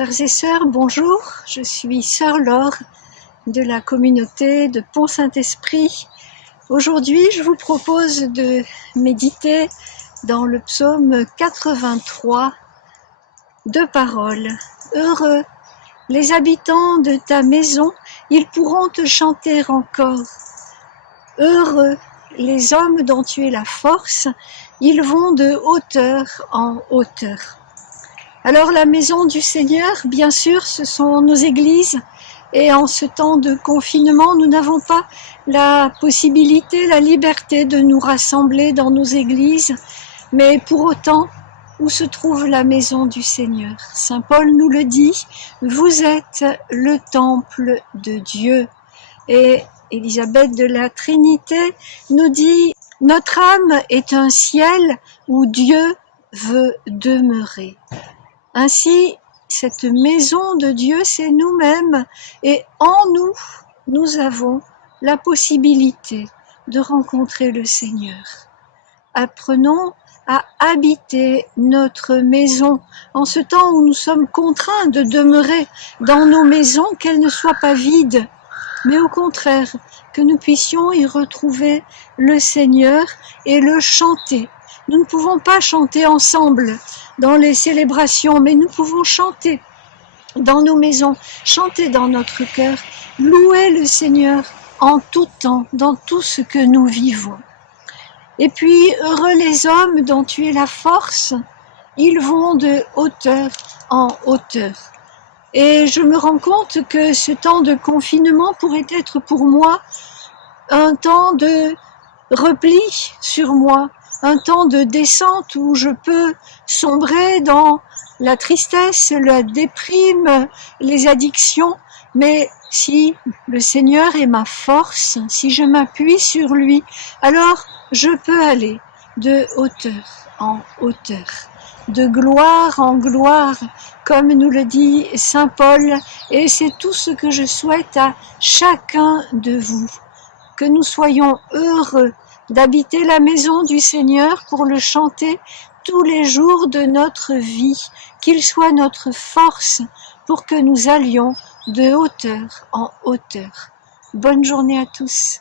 Frères et sœurs, bonjour, je suis sœur Laure de la communauté de Pont-Saint-Esprit. Aujourd'hui, je vous propose de méditer dans le psaume 83, deux paroles. Heureux les habitants de ta maison, ils pourront te chanter encore. Heureux les hommes dont tu es la force, ils vont de hauteur en hauteur. Alors la maison du Seigneur, bien sûr, ce sont nos églises, et en ce temps de confinement, nous n'avons pas la possibilité, la liberté de nous rassembler dans nos églises, mais pour autant, où se trouve la maison du Seigneur? Saint Paul nous le dit, vous êtes le temple de Dieu. Et Élisabeth de la Trinité nous dit, notre âme est un ciel où Dieu veut demeurer. Ainsi, cette maison de Dieu, c'est nous-mêmes, et en nous, nous avons la possibilité de rencontrer le Seigneur. Apprenons à habiter notre maison en ce temps où nous sommes contraints de demeurer dans nos maisons, qu'elles ne soient pas vides, mais au contraire, que nous puissions y retrouver le Seigneur et le chanter. Nous ne pouvons pas chanter ensemble dans les célébrations, mais nous pouvons chanter dans nos maisons, chanter dans notre cœur, louer le Seigneur en tout temps, dans tout ce que nous vivons. Et puis, heureux les hommes dont tu es la force, ils vont de hauteur en hauteur. Et je me rends compte que ce temps de confinement pourrait être pour moi un temps de repli sur moi, un temps de descente où je peux sombrer dans la tristesse, la déprime, les addictions, mais si le Seigneur est ma force, si je m'appuie sur lui, alors je peux aller de hauteur en hauteur, de gloire en gloire, comme nous le dit Saint Paul, et c'est tout ce que je souhaite à chacun de vous, que nous soyons heureux d'habiter la maison du Seigneur pour le chanter tous les jours de notre vie, qu'il soit notre force pour que nous allions de hauteur en hauteur. Bonne journée à tous.